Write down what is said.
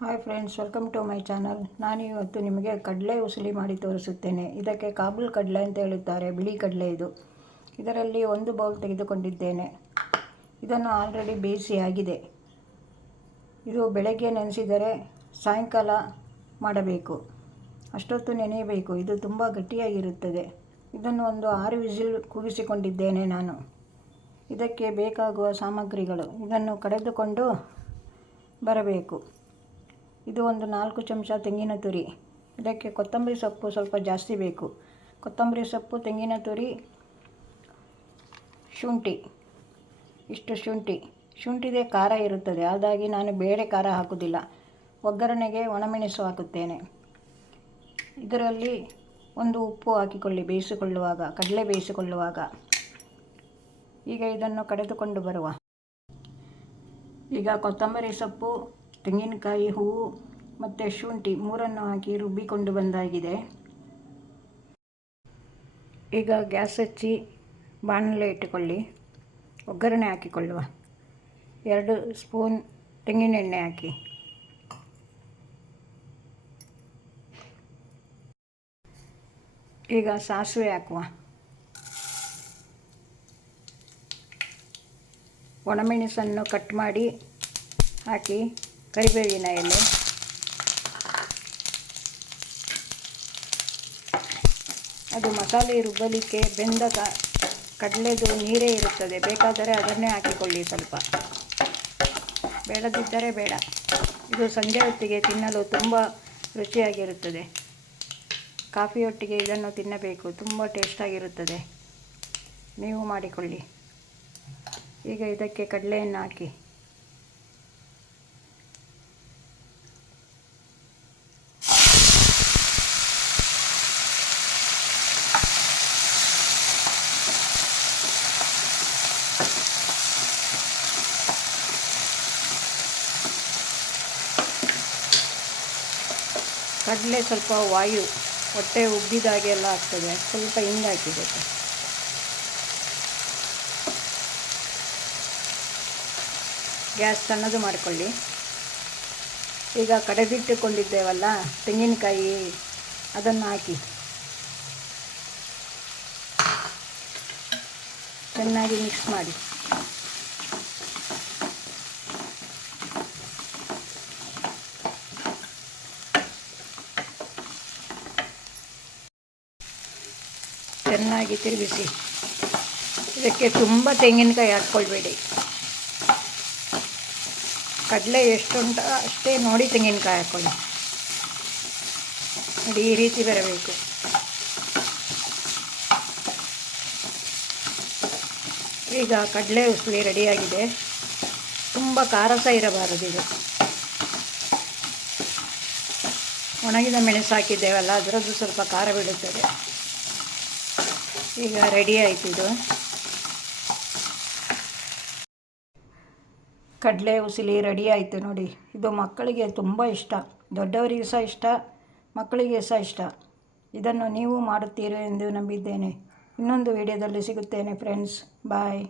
Hi friends welcome to my channel ನಾನು ಇವತ್ತು ನಿಮಗೆ ಕಡಲೆ ಉಸಲಿ ಮಾಡಿ ತೋರಿಸುತ್ತೇನೆ. ಇದಕ್ಕೆ ಕಾಬೂಲ್ ಕಡಲೆ ಅಂತ ಹೇಳುತ್ತಾರೆ, ಬಿಳಿ ಕಡಲೆ ಇದು. ಇದರಲ್ಲಿ ಒಂದು ಬೌಲ್ ತೆಗೆದುಕೊಂಡಿದ್ದೇನೆ. ಇದನ್ನು ಆಲ್ರೆಡಿ ಬೇಯಿಸಿ ಆಗಿದೆ. ಇದು ಬೆಳಗ್ಗೆ ನೆನೆಸಿದರೆ ಸಾಯಂಕಾಲ ಮಾಡಬೇಕು. ಅಷ್ಟೊತ್ತು ನೆನೆಯಬೇಕು. ಇದು ತುಂಬ ಗಟ್ಟಿಯಾಗಿರುತ್ತದೆ. ಇದನ್ನು ಒಂದು ಆರು ವಿಸಿಲ್ ಕೂಗಿಸಿಕೊಂಡಿದ್ದೇನೆ ನಾನು. ಇದಕ್ಕೆ ಬೇಕಾಗುವ ಸಾಮಗ್ರಿಗಳು. ಇದನ್ನು ಕಡೆದುಕೊಂಡು ಬರಬೇಕು. ಇದು ಒಂದು ನಾಲ್ಕು ಚಮಚ ತೆಂಗಿನ ತುರಿ. ಇದಕ್ಕೆ ಕೊತ್ತಂಬರಿ ಸೊಪ್ಪು ಸ್ವಲ್ಪ ಜಾಸ್ತಿ ಬೇಕು. ಕೊತ್ತಂಬರಿ ಸೊಪ್ಪು, ತೆಂಗಿನ ತುರಿ, ಶುಂಠಿ, ಇಷ್ಟು ಶುಂಠಿ. ಶುಂಠಿದೆ ಖಾರ ಇರುತ್ತದೆ. ಹಾಗಾಗಿ ನಾನು ಬೇರೆ ಖಾರ ಹಾಕುವುದಿಲ್ಲ. ಒಗ್ಗರಣೆಗೆ ಒಣಮೆಣಸು ಹಾಕುತ್ತೇನೆ. ಇದರಲ್ಲಿ ಒಂದು ಉಪ್ಪು ಹಾಕಿಕೊಳ್ಳಿ ಬೇಯಿಸಿಕೊಳ್ಳುವಾಗ, ಕಡಲೆ ಬೇಯಿಸಿಕೊಳ್ಳುವಾಗ. ಈಗ ಇದನ್ನು ಕಡೆದುಕೊಂಡು ಬರುವ. ಈಗ ಕೊತ್ತಂಬರಿ ಸೊಪ್ಪು ತೆಂಗಿನಕಾಯಿ ಹೂವು ಮತ್ತು ಶುಂಠಿ ಮೂರನ್ನು ಹಾಕಿ ರುಬ್ಬಿಕೊಂಡು ಬಂದಾಗಿದೆ. ಈಗ ಗ್ಯಾಸ್ ಹಚ್ಚಿ ಬಾಣಲೆ ಇಟ್ಟುಕೊಳ್ಳಿ. ಒಗ್ಗರಣೆ ಹಾಕಿಕೊಳ್ಳುವ. ಎರಡು ಸ್ಪೂನ್ ತೆಂಗಿನೆಣ್ಣೆ ಹಾಕಿ. ಈಗ ಸಾಸಿವೆ ಹಾಕುವ. ಒಣಮೆಣಸನ್ನು ಕಟ್ ಮಾಡಿ ಹಾಕಿ. ಕರಿಬೇವಿನ ಎಲೆ. ಅದು ಮಸಾಲೆ ರುಬ್ಬಲಿಕ್ಕೆ ಬೆಂದ ಕಡಲೆದು ನೀರೇ ಇರುತ್ತದೆ. ಬೇಕಾದರೆ ಅದನ್ನೇ ಹಾಕಿಕೊಳ್ಳಿ ಸ್ವಲ್ಪ. ಬೇಡದಿದ್ದರೆ ಬೇಡ. ಇದು ಸಂಜೆ ಹೊತ್ತಿಗೆ ತಿನ್ನಲು ತುಂಬ ರುಚಿಯಾಗಿರುತ್ತದೆ. ಕಾಫಿಯೊಟ್ಟಿಗೆ ಇದನ್ನು ತಿನ್ನಬೇಕು. ತುಂಬ ಟೇಸ್ಟಾಗಿರುತ್ತದೆ. ನೀವು ಮಾಡಿಕೊಳ್ಳಿ. ಈಗ ಇದಕ್ಕೆ ಕಡಲೆಯನ್ನು ಹಾಕಿ. ಕಡಲೆ ಸ್ವಲ್ಪ ವಾಯು, ಹೊಟ್ಟೆ ಉಬ್ಬಿದಾಗೆ ಎಲ್ಲ ಆಗ್ತದೆ. ಸ್ವಲ್ಪ ಹಿಂಗೆ ಹಾಕಿಬೇಕು ಗ್ಯಾಸ್ ಸಣ್ಣದು ಮಾಡಿಕೊಳ್ಳಿ. ಈಗ ಕಡೆದಿಟ್ಟುಕೊಂಡಿದ್ದೇವಲ್ಲ, ತೆಂಗಿನಕಾಯಿ ಅದನ್ನು ಹಾಕಿ. ಚೆನ್ನಾಗಿ ಮಿಕ್ಸ್ ಮಾಡಿ. ಚೆನ್ನಾಗಿ ತಿರುಗಿಸಿ. ಇದಕ್ಕೆ ತುಂಬ ತೆಂಗಿನಕಾಯಿ ಹಾಕ್ಕೊಳ್ಬೇಡಿ. ಕಡಲೆ ಎಷ್ಟುಂಟ ಅಷ್ಟೇ ನೋಡಿ ತೆಂಗಿನಕಾಯಿ ಹಾಕ್ಕೊಳ್ಳಿ. ನೋಡಿ ಈ ರೀತಿ ಬರಬೇಕು. ಈಗ ಕಡಲೆ ಉಸುಳಿ ರೆಡಿಯಾಗಿದೆ. ತುಂಬ ಖಾರ ಸಹ ಇರಬಾರದು ಇದು. ಒಣಗಿದ ಮೆಣಸು ಹಾಕಿದ್ದೇವಲ್ಲ, ಅದರದ್ದು ಸ್ವಲ್ಪ ಖಾರ ಬಿಡುತ್ತದೆ. ಈಗ ರೆಡಿ ಆಯಿತು ಇದು. ಕಡಲೆ ಉಸಿಲಿ ರೆಡಿ ಆಯಿತು ನೋಡಿ. ಇದು ಮಕ್ಕಳಿಗೆ ತುಂಬ ಇಷ್ಟ. ದೊಡ್ಡವರಿಗೆ ಸಹ ಇಷ್ಟ, ಮಕ್ಕಳಿಗೆ ಸಹ ಇಷ್ಟ. ಇದನ್ನು ನೀವು ಮಾಡುತ್ತೀರಿ ಎಂದು ನಂಬಿದ್ದೇನೆ. ಇನ್ನೊಂದು ವಿಡಿಯೋದಲ್ಲಿ ಸಿಗುತ್ತೇನೆ ಫ್ರೆಂಡ್ಸ್ ಬಾಯ್